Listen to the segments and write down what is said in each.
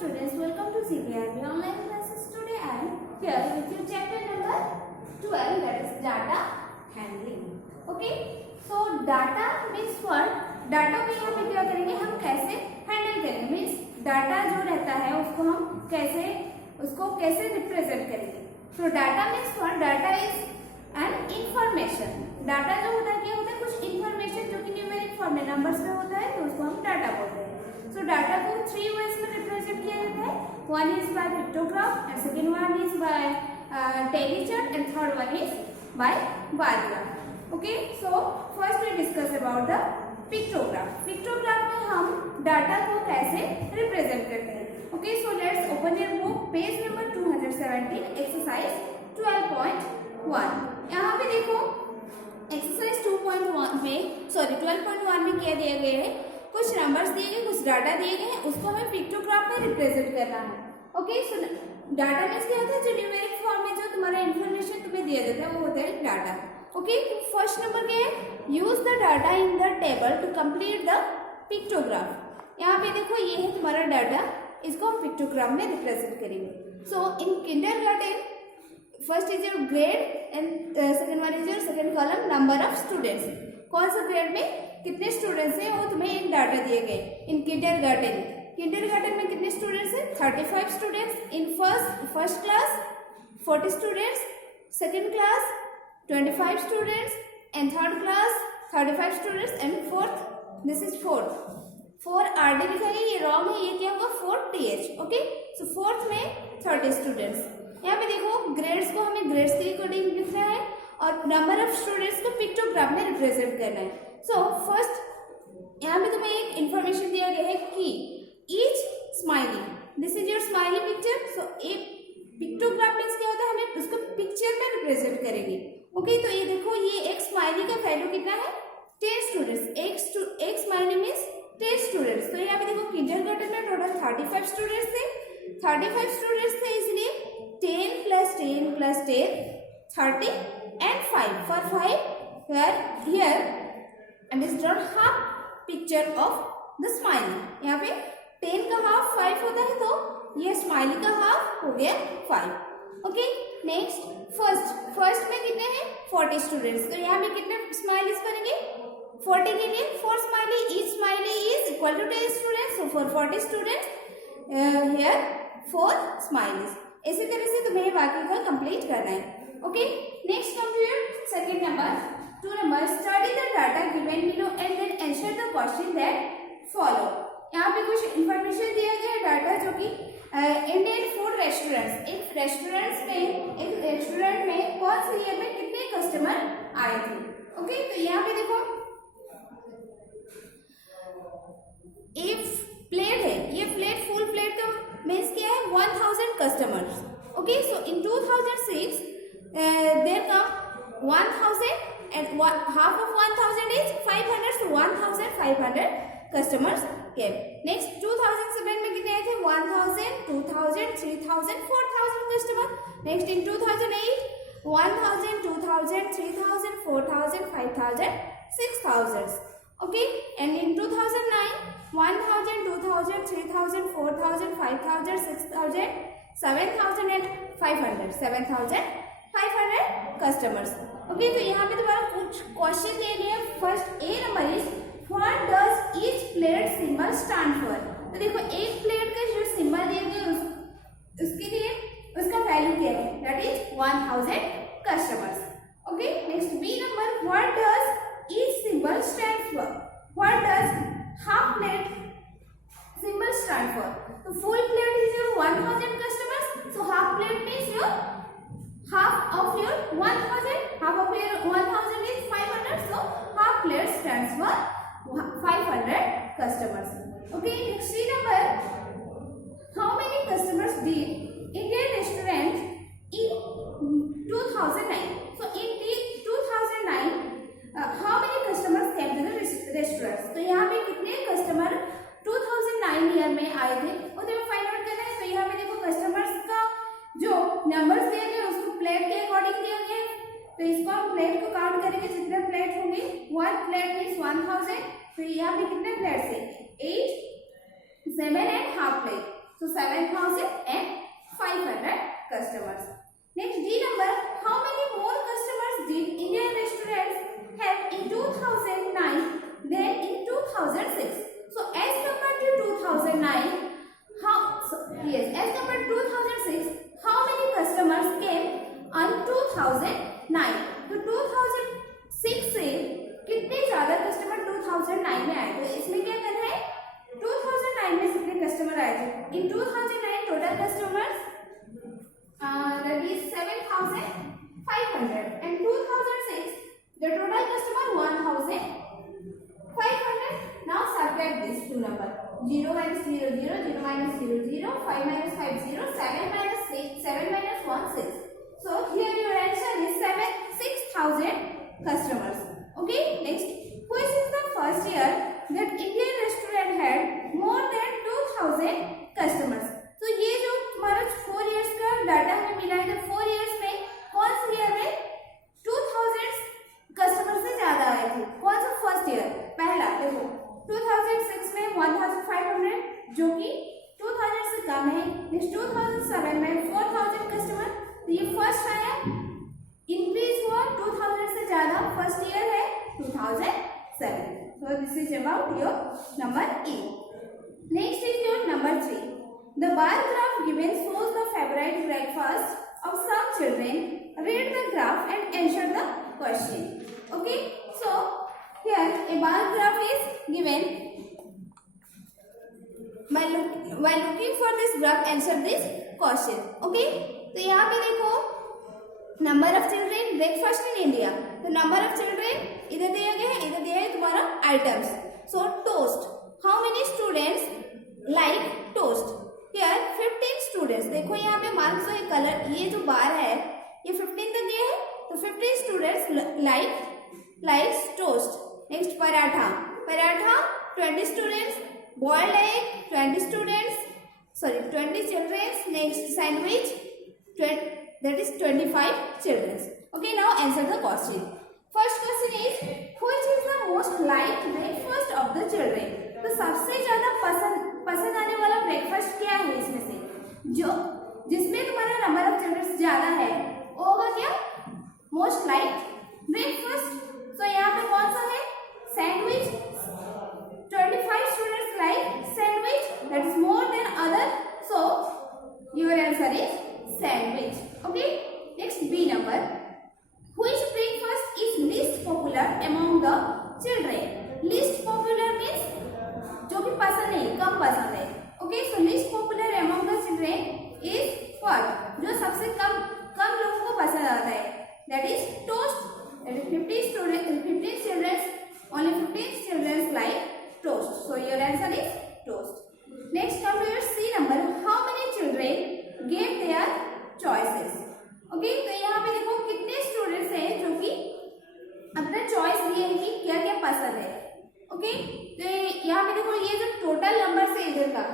students, welcome to CBRB online classes. Today I am here with you chapter number 12, that is data handling. Okay, so data means what? Data को यहाँ पे क्या करेंगे, हम कैसे handle करेंगे, means data जो रहता है उसको हम कैसे रिप्रेजेंट करेंगे. तो data means what? Data is an information. Data जो होता है क्या होता है, कुछ इंफॉर्मेशन जो कि न्यूमेरिक फॉर्म में नंबर्स में होता है, तो उसको हम डाटा बोलते हैं. सो डाटा को 3 वेज में रिप्रेजेंट किया जाता है. One is by pictograph and second one is by tally chart and third one is by bar graph. Okay, so first we discuss about the pictograph. Pictograph में हम data को कैसे represent करते हैं. Okay, so let's open your book, page number 217, exercise 12.1. यहाँ पे देखो exercise 2.1 में 12.1 में क्या दिया गया है, कुछ नंबर्स दिए गए, कुछ डाटा दिए गए हैं, उसको हमें पिक्टोग्राफ में रिप्रेजेंट करना है. ओके, सो डाटा मीन्स क्या होता है, जो न्यूमेरिक फॉर्म में जो तुम्हारा इन्फॉर्मेशन तुम्हें दिया जाता है वो होता है डाटा. ओके, फर्स्ट नंबर क्या है, use the data in the table to complete the pictograph. यहाँ पे देखो ये है तुम्हारा डाटा, इसको हम पिक्टोग्राफ में रिप्रेजेंट करेंगे. So in kindergarten first is your grade and second one is your second column number of students. कौन सा ग्रेड में कितने स्टूडेंट्स हैं वो तुम्हें एक डाटा दिए गए. इन किंडरगार्टन में कितने स्टूडेंट्स हैं, 35 students. In first class 40 students, second class 25 students and third class 35 students and fourth, this is fourth. 4 RD लिखा है, ये रॉन्ग है, ये क्या होगा 4 TH. ओके, सो फोर्थ में 30 स्टूडेंट्स. यहाँ पे देखो ग्रेड्स को हमें ग्रेड्स के अकॉर्डिंग लिखना है और नंबर ऑफ स्टूडेंट्स को पिक्टोग्राफ में रिप्रेजेंट करना है. सो फर्स्ट यहाँ पे तुम्हें एक इंफॉर्मेशन दिया गया है कि each smiley, this is your smiley picture. So एक पिक्टोग्राफ मीन्स क्या होता है, हमें उसको पिक्चर में रिप्रेजेंट करेंगे. ओके, तो ये देखो ये एक स्माइली का वैल्यू कितना है, 10 स्टूडेंट्स. एक स्माइली मीन्स 10 स्टूडेंट्स. तो यहाँ पे देखो किंडरगार्टन में टोटल 35 स्टूडेंट्स थे. 35 स्टूडेंट्स थे, इसलिए 10 + 10 + 10 30 and 5 for 5 here and is drawn half picture of the smiley. यहाँ पे 10 का हाफ 5 होता है, तो ये स्माइली का हाफ हो गया 5. ओके, नेक्स्ट फर्स्ट में कितने हैं, 40 स्टूडेंट्स. तो यहाँ पे कितने स्माइलीज बनेंगे, 40 के लिए 4 smiley. Each smiley is equal to 10 students. So for 40 students here 4 smileys. इसी तरह से तुम्हें बाकी को कंप्लीट करना है. Okay, next come to your second number. 2 number, study the data given below and then answer the question that follow. यहाँ पे कुछ इंफॉर्मेशन दिया गया है डाटा, जो कि इंडियन फूड रेस्टोरेंट्स, एक रेस्टोरेंट में कौन से ईयर में कितने कस्टमर आए थे. ओके, तो यहाँ पे देखो एक प्लेट है, ये प्लेट फुल प्लेट का मीन्स क्या है, 1000 customers. Okay, so in 2006 there come 1000 and half of 1000 is 500, so 1500 customers came. Next 2007 में कितने आए थे, 1000, 2000, 3000, 4000 customer. Next in 2008 1000, 2000, 3000, 4000, 5000, 6000. Okay, and in 2009 1000, 2000, 3000, 4000, 5000, 6000, 7000 and 500, 7500 customers. Okay, तो यहाँ पे तुम्हारा कुछ क्वेश्चन दिए गए हैं. First A number is what does each plate symbol stand for. तो देखो एक प्लेट का जो सिंबल दिया गया उसके लिए उसका वैल्यू क्या है, that is 1000 customers. Okay, next B number, what does each symbol stand for. What does half plate symbol stand for. तो full plate is your 1000 customers, so half plate means your half of your 1000, half of your 1000 is 500, so half plate stands for 500 customers. Okay, next C number, how many customers did Indian restaurant in 2009. So in 2009 how many customers came to the restaurants. तो यहाँ पे कितने customer 2009 year में आए थे वो तुम्हें find out करना है. तो यहाँ पे देखो कस्टमर्स का जो नंबर्स दिए गए उसको प्लेट के अकॉर्डिंग दिया गया है. तो इसको हम प्लेट को काउंट करेंगे, जितने प्लेट होंगे 1 प्लेट मीन्स 1000. तो यहाँ पे कितने प्लेट्स है, 8, 7 एंड हाफ प्लेट. तो 7 Yes, as compared to 2006, how many customers came on 2009? तो 2006 से कितने ज्यादा कस्टमर 2009 में आए? तो इसमें क्या करना है, 2009 में कितने कस्टमर आए थे? In 2009 total customers that is 7,500 and 2006 the total customer 1,500. Now subtract these two numbers. 0 minus 0 0, 0 minus 0 0, 5 minus 5 0, 7 minus 6, 7 minus 1 6. So here your answer is 6,000 customers. Okay, next, which is the first year that Indian restaurant had more than 2,000 customers? तो ये जो हमारा 4 years का data हमें मिला है, 4 years में कौन से ईयर में 2000 कस्टमर से ज्यादा आए थे? कौन सा फर्स्ट ईयर? पहला देखो 2006 में 1500 जो कि 2000 से कम है। नेक्स्ट 2007 में 4000 कस्टमर, तो ये फर्स्ट आया, इंक्रीज हुआ 2000 से ज्यादा, फर्स्ट ईयर है 2007. So this is about your number A. Next is your number 3. The bar graph given shows the favorite breakfast of some children. Read the graph and answer the question. Okay, so here a bar graph is given. While looking for this graph, answer this question. Okay, तो यहाँ पे देखो number of children breakfast in India. तो number of children इधर दिया गया है, इधर दिया है तुम्हारा items. So toast. How many students like toast? Here 15 students. देखो यहाँ पे मार्क्स जो कलर, ये जो बार है ये 15 तक दिया है, तो 15 students likes toast. Next paratha. 20 students. Boiled egg 20 students. 20 children. Next sandwich that is 25 children. Okay, now answer the question. First question is which is the most liked breakfast of the children? तो सबसे ज्यादा पसंद आने वाला breakfast क्या है इसमें से, जो जिसमें तुम्हारा नंबर ऑफ चिल्ड्रन ज्यादा है, वो होगा क्या? Most like breakfast. तो यहाँ पे कौन सा है? Sandwich. 25 students like sandwich, that is more than other, so your answer is sandwich. Okay, next B number. Which breakfast is least popular among the children? Least popular means जो कि पसंद नहीं, कम पसंद है. Okay, so least popular among the children is what? जो सबसे कम लोगों को पसंद आता है, that is toast. That is 15 children, only 15 children like toast. So your answer is toast. Next come to your C number. How many children gave their choices? Okay, तो यहाँ पे देखो कितने स्टूडेंट्स हैं जो कि अपना चॉइस दिए हैं कि क्या क्या पसंद है. ओके, तो यहाँ पे देखो ये जो टोटल नंबर से इधर का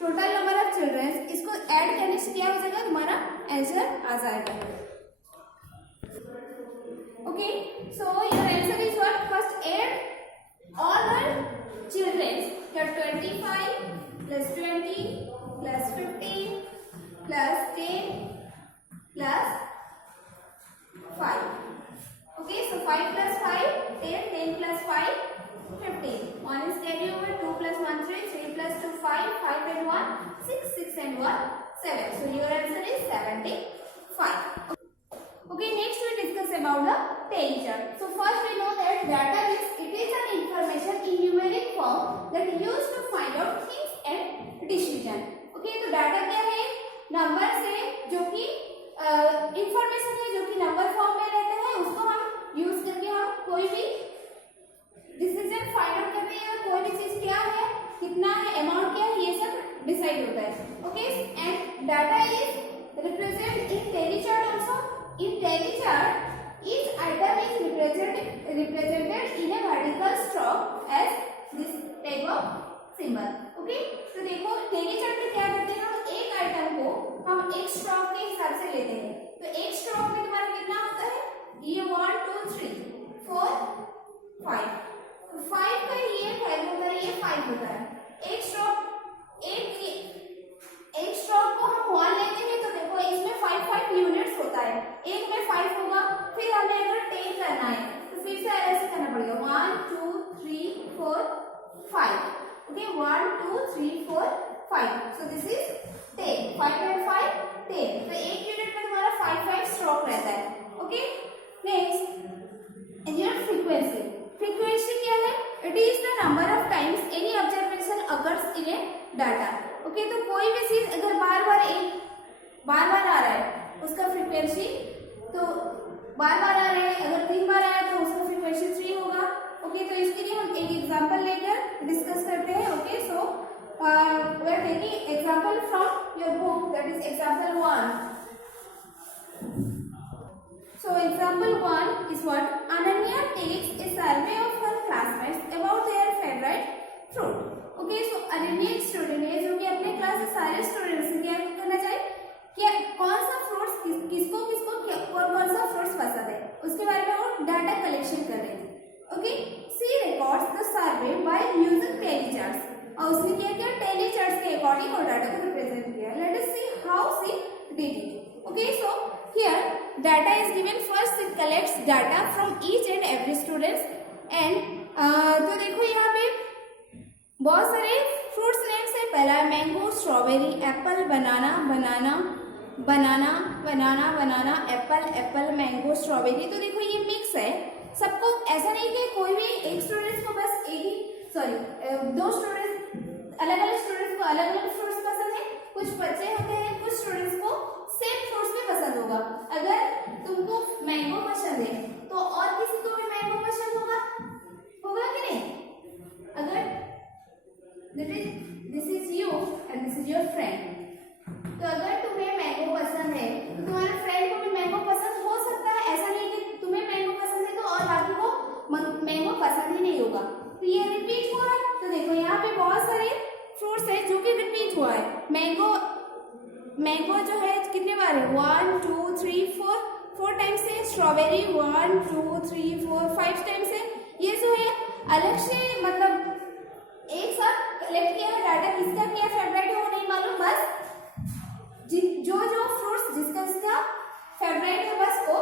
टोटल नंबर ऑफ चिल्ड्रन, इसको ऐड करने से क्या हो जाएगा? तुम्हारा आंसर आ जाएगा. Okay, so your answer is what? First aid all the children. Here 25 plus 20 plus 15 plus 10 plus 5. Okay, so 5 plus 5 10, 10 plus 5 15. 1 is carry over, 2 plus 1 3, 3 plus 2 5, 5 and 1 6, 6 and 1 7. So your answer is 75. Okay, next we discuss about the tail chart. So first we know that data is an information in numeric form that used to find out things and decision. Okay, तो data क्या है? Number से जो कि information है जो कि number form में रहता है, उसको हम यूज करके हम कोई भी डिसीजन फाइंड आउट करते हैं. कोई भी चीज क्या है, कितना है, अमाउंट क्या है, ये सब डिसाइड होता है. Okay, and data is represent in tally chart also. In tally chart, each item is represented in a vertical stroke as this type of symbol. Okay, तो देखो tally chart में क्या करते हैं, हम एक आइटम को हम एक स्ट्रोक के हिसाब से लेते हैं. तो एक स्ट्रोक में तुम्हारा कितना होता है? ये 1 2 3 4 5. तो 5 का ये 5 होता है, ये 5 होता है. एक स्ट्रोक को हम 1 लेते हैं, तो देखो इसमें 5 यूनिट्स होता है. एक में 5 होगा, फिर हमें अगर 10 करना है तो फिर से ऐसे करना पड़ेगा. 1 2 3 4 5. Okay, 1 2 3 4 5. So this is 10. 5 and 5 10, तो एक यूनिट में तुम्हारा 5 स्ट्रोक रहता है. Okay, next unit frequency. Frequency क्या है? It is the number of times any observation occurs in A data. Okay, तो कोई भी चीज अगर बार बार आ रहा है उसका फ्रीक्वेंसी, तो बार बार आ रहा है, अगर 3 बार आया तो उसका फ्रीक्वेंसी 3 होगा. ओके, तो इसके लिए हम एक एग्जांपल लेकर डिस्कस करते हैं. Okay, so we are taking example from your book, that is example 1. So example 1 is what? Ananya takes a survey of her classmates about their favorite fruit. Okay, so Ananya एक student है जो कि अपने class के सारे students से क्या करना चाहे कि कौन सा फ्रूट्स किसको कौन सा फ्रूट्स पसंद है उसके बारे में वो डाटा कलेक्शन कर रही थी. Okay, she records the survey by using tally charts. और उसने क्या किया? टेली चार्ट्स के अकॉर्डिंग वो डाटा को रिप्रेजेंट किया. Let us see how she did it. Okay, so here data is given. First it collects data from each and every students and तो देखो यहाँ पे बहुत सारे फ्रूट्स नेम्स है. पहला मैंगो, स्ट्रॉबेरी, एप्पल, बनाना, एप्पल, मैंगो, स्ट्रॉबेरी. तो देखो ये मिक्स है. सबको ऐसा नहीं कि कोई भी एक स्टूडेंट्स को बस दो स्टूडेंट्स अलग स्टूडेंट्स को अलग फ्रूट्स पसंद है. कुछ बच्चे होते हैं, कुछ स्टूडेंट्स को सेम फ्रूट्स भी पसंद होगा. अगर तुमको मैंगो पसंद है तो और किसी को भी मैंगो पसंद होगा कि नहीं? अगर this is you and this is your friend, तो अगर तुम्हें मैंगो पसंद है तो तुम्हारे फ्रेंड को भी मैंगो पसंद हो सकता है. ऐसा नहीं कि तुम्हें मैंगो पसंद है तो और बाकी को मैंगो पसंद ही नहीं होगा. तो ये रिपीट हुआ है. तो देखो यहाँ पे बहुत सारे फ्रूट्स है जो कि रिपीट हुआ है. मैंगो जो है कितने बार है? 1 2 3 4 टाइम्स है. स्ट्रॉबेरी 1 2 3 4 5 टाइम्स है. ये जो है अलग से मतलब एक साथ कलेक्ट किया है डाटा. किसका क्या फेवरेट है वो नहीं मालूम, बस जो फ्रूट्स जिसका फेवरेट है बस वो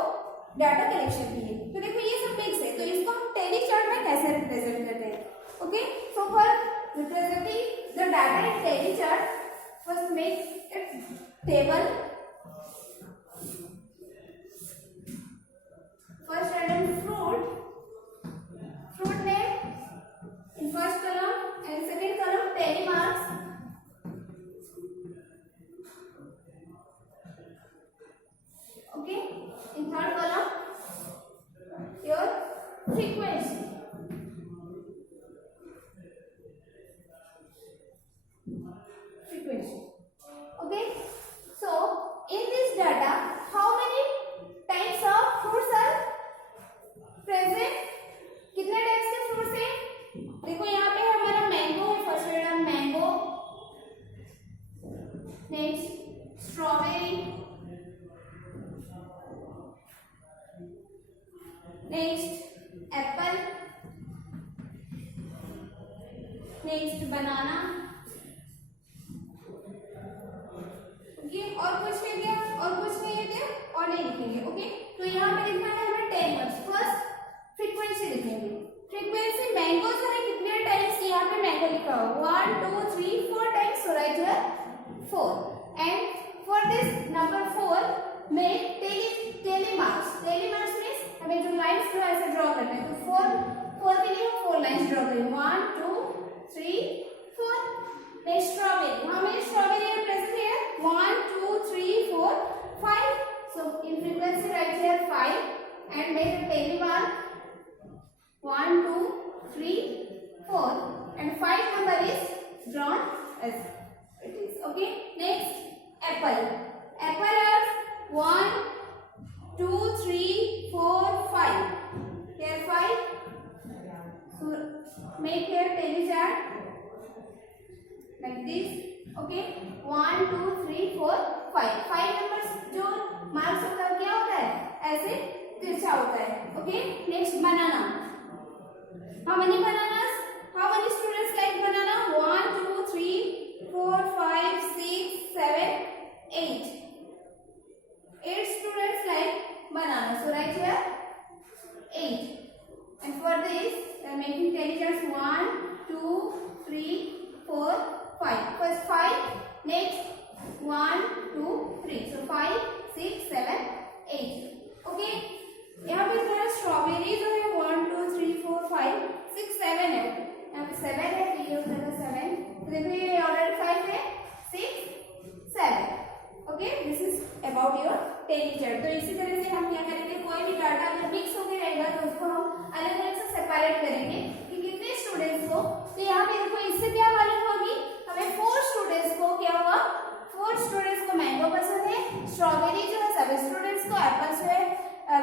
डाटा कलेक्शन किए. तो देखो ये सब मिक्स है. तो इसको हम टेली चार्ट में कैसे रिप्रेजेंट करते हैं? Okay, so for representing the data in tally chart, first make a table. First random fruit name in first column and second column tally marks. Okay, in third column your frequency. Okay, so in this data how many types of fruits are present? कितने types के fruits हैं? देखो यहाँ पे हमारा mango है. First random mango, next strawberry, next apple, next banana. और कुछ है क्या? और कुछ नहीं है क्या? और नहीं लिखेंगे. ओके, तो यहाँ पे लिखना है हमें 10 वर्ड्स. फर्स्ट फ्रीक्वेंसी लिखेंगे. फ्रीक्वेंसी मैंगो है कितने टाइम्स? यहाँ पे मैंगो लिखा हो 1 2 3 4 times. So right here 4. And for this number 4 में टेली मार्क्स मींस हमें जो लाइंस जो ऐसे ड्रॉ करने हैं. तो 4 के लिए हम 4 लाइंस ड्रॉ करेंगे. 1 2 3 4. Next strawberry. How many strawberry are present here? 1 2 3 4 5. So in frequency write here 5 and make a tally mark 1 2 3 4 and 5 number is drawn as it is. Okay, next apple. Apple are 1 2 3 4 5. Here 5. So make here tally chart like this. Okay, 1 2 3 4 5 numbers जो marks होता है क्या होता है? ऐसे तिरछा होता है. Okay, next banana. How many bananas? How many students like banana? 1 2 3 4 5 6 7 8. 8 students like banana. So write here 8. And for this we are making tally charts 1 2 3 4 5. First 5, next 1 about your tally chart. तो इसी तरह से हम क्या करेंगे, कोई भी data अगर मिक्स होकर रहेगा तो उसको हम अलग अलग से सेपरेट करेंगे कि कितने स्टूडेंट्स को। तो यहाँ पे देखो इससे क्या मालूम होगी हमें 4 स्टूडेंट्स को क्या हुआ, 4 स्टूडेंट्स को मैंगो पसंद है, स्ट्रॉबेरी जो है 7 स्टूडेंट्स को, एप्पल जो है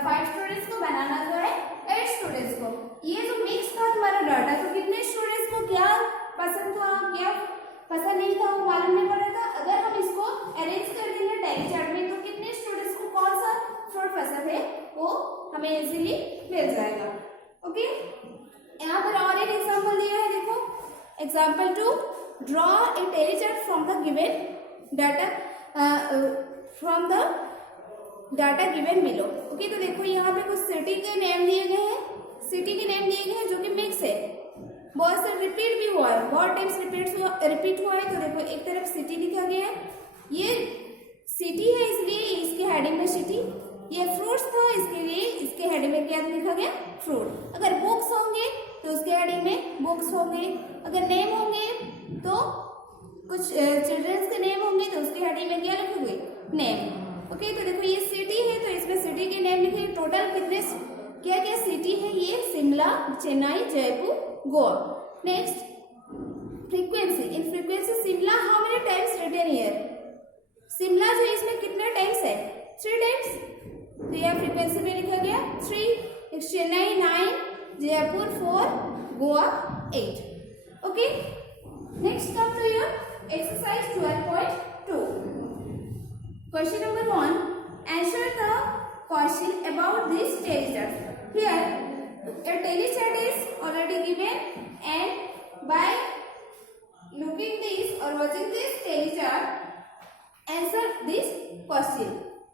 5 स्टूडेंट्स को, बनाना जो है 8 स्टूडेंट्स को। ये जो मिक्स था तुम्हारा डाटा, तो कितने स्टूडेंट्स को क्या पसंद था क्या पसंद नहीं था वो मालूम नहीं पड़ रहा था। अगर हम इसको अरेंज कर देंगे टेली चार्ट में तो कितने स्टूडेंट्स को कौन सा फ्रूट पसंद है वो हमें इजीली मिल जाएगा। ओके, यहाँ पर और एक एग्जांपल दिया है, देखो example 2, draw a tally chart from the given data given below. Okay, तो देखो यहाँ पे कुछ सिटी के नेम दिए गए हैं, सिटी के नेम दिए गए हैं जो कि मिक्स है, बहुत से रिपीट भी हुआ है, बहुत टाइम्स रिपीट हुआ है। तो देखो एक तरफ सिटी लिखा गया है, ये सिटी है इसलिए इसके हेडिंग में सिटी, ये फ्रूट्स था इसके लिए इसके हेडिंग में क्या लिखा गया, फ्रूट। अगर बुक्स होंगे तो उसके हेडिंग में बुक्स होंगे, अगर नेम होंगे तो कुछ चिल्ड्रंस के नेम होंगे तो उसके हेडिंग में क्या लिखोगे, नेम। ओके, तो देखो ये सिटी है तो इसमें सिटी के नेम लिखे, टोटल कितने क्या क्या सिटी है, ये Shimla, Chennai, Jaipur, Goa. Next frequency, in frequency Shimla how many times written here, Shimla जो इसमें कितने टाइम्स है, 3 टाइम्स। तो यह फ्रीक्वेंसी में लिखा गया 3, Chennai 9, Jaipur 4, Goa 8। Okay, next come to your exercise 12.2। Question number 1, answer the question about this tally chart. Here a tally chart is already given and by looking this or watching this tally chart answer this question.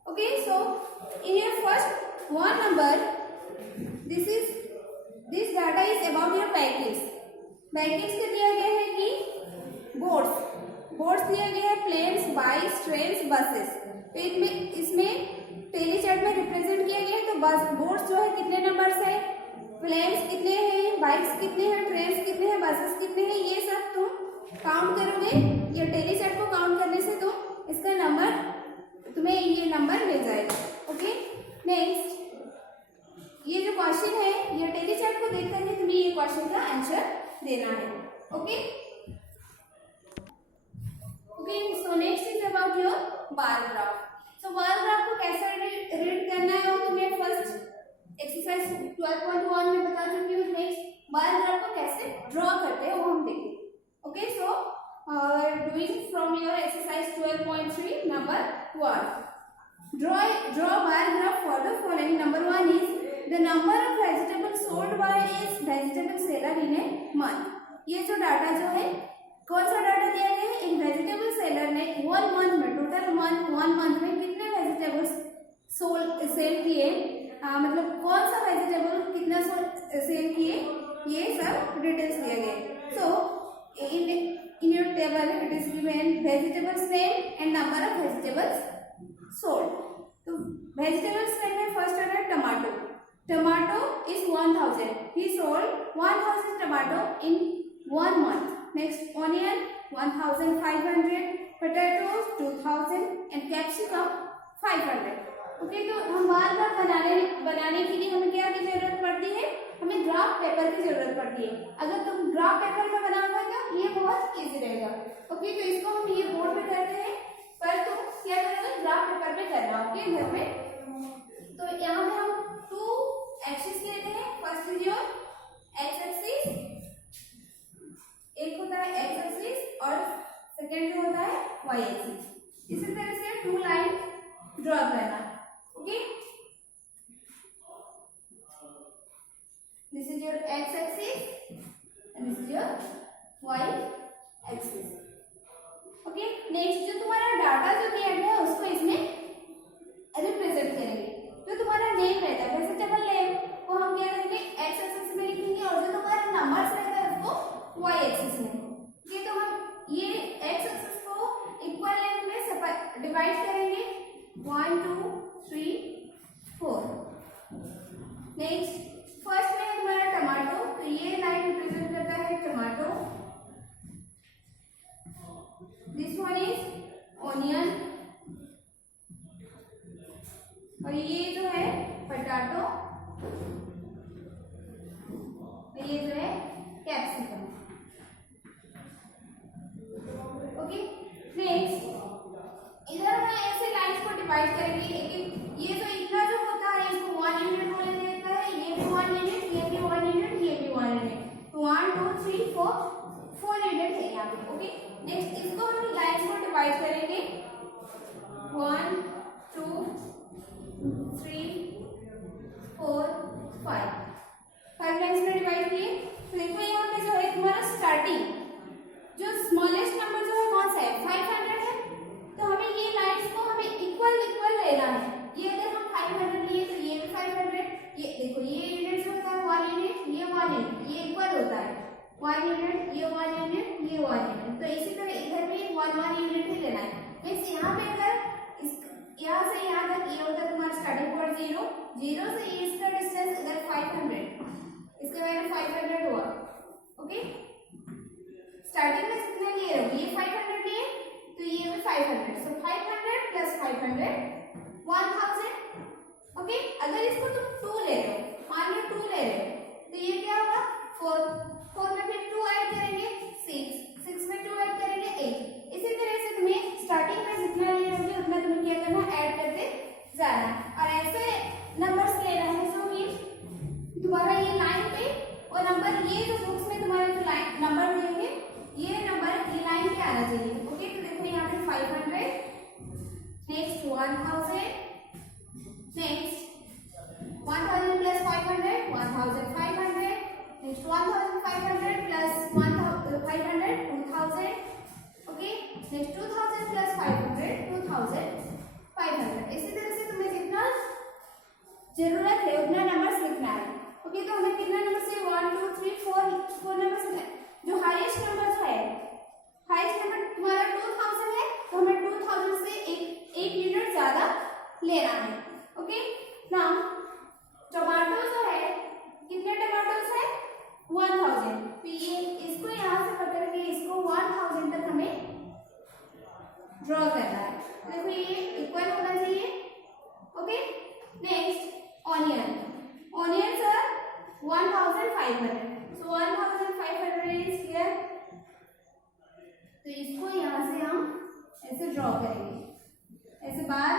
Okay, so in your first one number this data is about your package के दिया गया है कि boards दिया गया है, planes, bikes, trains, buses. तो इसमें टेली चार्ट में रिप्रेजेंट किया गया है। तो बस बोर्ड्स जो है कितने नंबर्स है, प्लेन्स कितने हैं, बाइक्स कितने हैं, ट्रेन्स कितने हैं, बसेस कितने हैं, ये सब तुम काउंट करोगे। ये टेली चार्ट को काउंट करने से तुम इसका नंबर तुम्हें ये नंबर मिल जाएगा। ओके, नेक्स्ट ये जो क्वेश्चन है ये टेली चार्ट को देख करके तुम्हें ये क्वेश्चन का आंसर देना है। Okay, so next is about your bar graph. So bar graph को कैसे रीड करना है वो तुम्हें फर्स्ट एक्सरसाइज 12.1 में बता चुकी हूँ। नेक्स्ट बार ग्राफ को कैसे ड्रॉ करते हैं वो हम देखेंगे। Okay, so doing from your exercise 12.3 number 1, draw bar graph for the following. Number 1 is the number of vegetables sold by each vegetable seller in a month. ये जो data जो है कौन सा डाटा दिया गया है, एक वेजिटेबल सेलर ने 1 मंथ में टोटल 1 मंथ में कितने वेजिटेबल्स सेल किए, मतलब कौन सा वेजिटेबल कितना सेल किए, ये सब डिटेल्स दिए गए। So in your table it is given vegetables name and number of vegetables sold. तो वेजिटेबल्स नेम में फर्स्ट है tomato is 1000, he sold 1000 tomato in 1 month. Next onion 1500, potatoes 2000 and capsicum 500. Okay, तो हम बार बार बनाने के लिए हमें क्या की जरूरत पड़ती है, हमें ग्राफ पेपर की जरूरत पड़ती है। अगर तुम ग्राफ पेपर में बनाओगे तो ये बहुत इजी रहेगा। ओके, तो इसको हम ये बोर्ड पे करते हैं, पर तुम क्या करोगे ग्राफ पेपर पे करना। ओके, घर में तो यहाँ पे हम 2 एक्सिस लेते हैं। First is your X axis, एक होता है एक्स एक्सिस और सेकेंड जो होता है वाई एक्सिस। इसी तरह से 2 लाइन ड्रॉ करना। Okay, this is your X axis and this is your Y axis. Okay, next जो तुम्हारा डाटा जो दिया गया है उसको इसमें रिप्रेजेंट करेंगे। जो तुम्हारा नेम रहता है वेजिटेबल नेम को हम क्या करेंगे एक्स एक्सिस में लिखेंगे और जो तुम्हारा नंबर्स रहता है उसको वाई एक्सिस में। ये तो हम ये एक्स एक्सिस को इक्वल लेंथ में डिवाइड करेंगे 1 2 3 4। नेक्स्ट फर्स्ट में हमारा टमाटो, तो ये लाइन रिप्रेजेंट करता है tomato. This one is onion, और ये जो है पोटैटो, ये जो है कैप्सिकम। ओके, नेक्स्ट इधर हम ऐसे लाइंस को डिवाइड करेंगे। एक ये जो इतना जो होता है इसको 1 यूनिट बोला जाता है, ये भी 1 यूनिट, ये भी 1 यूनिट, ये भी 1 यूनिट। तो 1 2 3 4 यूनिट है यहाँ पे। ओके, नेक्स्ट इसको हम लाइंस को डिवाइड करेंगे 1 2 3 4 5 लाइंस में डिवाइड किए। तो देखो यहाँ पे जो है तुम्हारा स्टार्टिंग जो स्मॉलेस्ट नंबर जो है कौन सा है 500 है। तो हमें ये लाइंस को हमें इक्वल इक्वल लेना है। ये अगर हम 500 लिए तो ये भी 500, ये देखो ये यूनिट जो होता है 1 यूनिट, ये 1 यूनिट, ये इक्वल होता है 1 यूनिट, ये 1 यूनिट, ये 1 यूनिट। तो इसी तरह इधर भी 1 यूनिट ही लेना है। मींस यहाँ पे अगर यहाँ से यहाँ तक ये होता है तुम्हारा स्टार्टिंग पॉइंट 0, 0 से ये इसका डिस्टेंस अगर 500, इसका वैल्यू 500 हुआ। ओके, स्टार्टिंग में कितना लिए रहो, ये 500 लिए तो ये भी 500, सो 500 प्लस 500 1000। ओके, अगर इसको तुम 2 ले रहे हो, मान लो 2 ले रहे हो तो ये क्या होगा 4 में फिर 2 ऐड करेंगे 6 में 2 ऐड करेंगे 8। इसी तरह से तुम्हें स्टार्टिंग में जितना ले रहोगे उतना तुम्हें क्या करना है, ऐड करते जाना है। और ऐसे नंबर्स लेना है जो कि तुम्हारा ये लाइन पे और नंबर ये जो बुक्स में तुम्हारे जो लाइन नंबर देंगे ये नंबर ये लाइन पे आना चाहिए। ओके, तो देखो यहाँ पे 500, next 1000, next 1000 plus 500 1500, next 1500 plus 500 2000। Okay, next 2000 plus 500 2500। इसी तरह से तुम्हें जितना जरूरत है उतना नंबर्स लिखना है। ओके, तो हमें कितना नंबर से 1 2 3 4 नंबर्स लिखना है। जो हाईएस्ट नंबर जो है, हाईएस्ट नंबर तुम्हारा 2000 है तो हमें 2000 से एक यूनिट ज्यादा लेना है। ओके, नाउ टमाटो जो है कितने टमाटोस है 1000, तो ये इसको यहाँ से पकड़ के इसको 1000 तक हमें ड्रॉ करना है। देखो ये इक्वल होना चाहिए। Okay, next onion, onions are 1500, so 1500 is here. तो इसको यहाँ से हम ऐसे ड्रॉ करेंगे, ऐसे bar.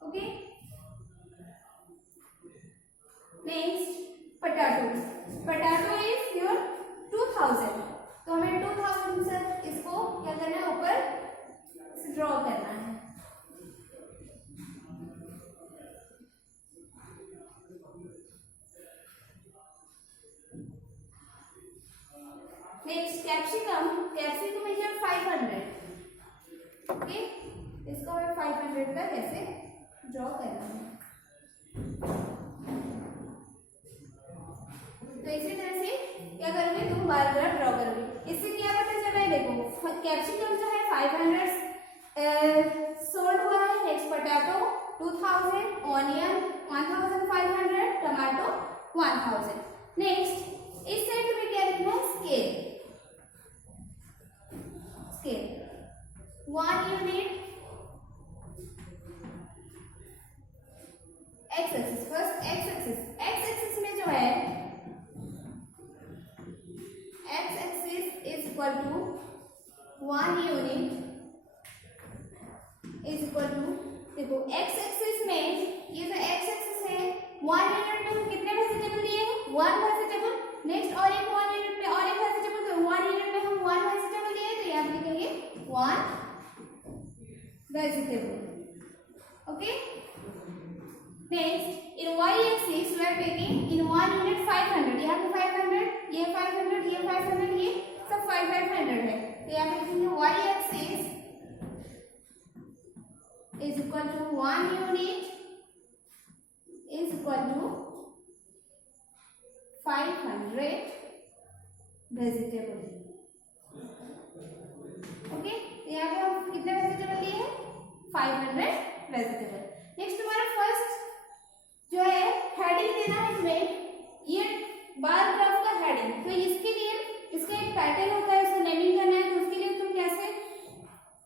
Okay, next potato, potato is your 2000, तो हमें 2000 से इसको क्या करना है, ऊपर ड्रॉ करना है। Next capsicum, capsicum is 500। Okay, इसको हमें 500 तक ऐसे ड्रॉ करना है। तो इसी तरह से क्या करोगे तुम बार बार ड्रॉ करोगे। इससे क्या पता चल रहा है, देखो कैप्सिकम जो है 500 सोल्ड हुआ है। Next potato 2000, onion 1500, tomato 1000। Next इस साइड में क्या लिखना है, scale, scale 1 unit, X axis, first X axis, X axis में जो है X axis is equal to 1 unit is equal to, देखो एक्स एक्सिस में ये जो एक्स एक्सिस है 1 यूनिट में हम कितने वेजिटेबल लिए हैं, 1 वेजिटेबल। नेक्स्ट और एक 1 यूनिट में और एक वेजिटेबल, तो 1 यूनिट में हम 1 वेजिटेबल लिए, तो यहाँ पे लिखेंगे 1 vegetable। Okay, next in y-axis we are taking in 1 unit 500, यहाँ पे 500, ये 500, ये 500, ये सब 500 है, तो यहाँ पे लिखेंगे y-axis is equal to 1 unit is equal to 500 vegetable। Okay, यहाँ पे हम कितने वेजिटेबल लिए हैं, 500 वेजिटेबल। नेक्स्ट तुम्हारा फर्स्ट जो है हेडिंग देना है तुम्हें, ये बार ग्राफ का हेडिंग, तो इसके लिए इसका एक पैटर्न होता है, इसको नेमिंग करना है, तो उसके लिए तुम कैसे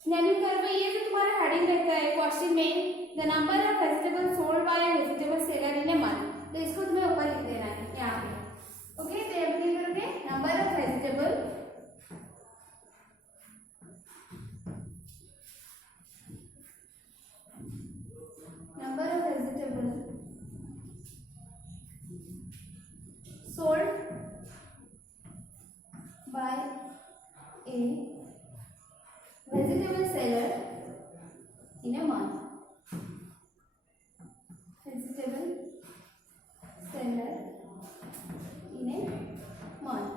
नेमिंग करोगे, ये जो हमारा हेडिंग रहता है क्वेश्चन में the number of vegetable sold by vegetable seller in a month, तो इसको तुम्हें ऊपर लिख देना है यहाँ पे। ओके, तो यहाँ पे करोगे number of vegetable sold by a vegetable seller in a month. Vegetable seller in a month.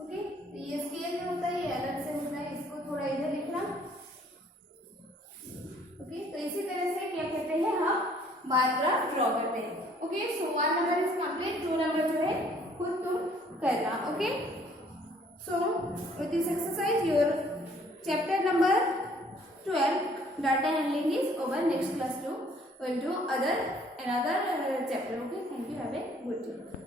Okay, तो ये स्केल में होता है, ये अलग से होता है, इसको थोड़ा इधर लिखना। ओके, तो इसी तरह से क्या कहते हैं, हम बार ग्राफ ड्रॉ करते हैं। Okay, so 1 number is complete, 2 number जो है खुद तुम करना। Okay, so with this exercise your chapter number 12 data handling is over. Next class will do another chapter. Okay, thank you, have a good day.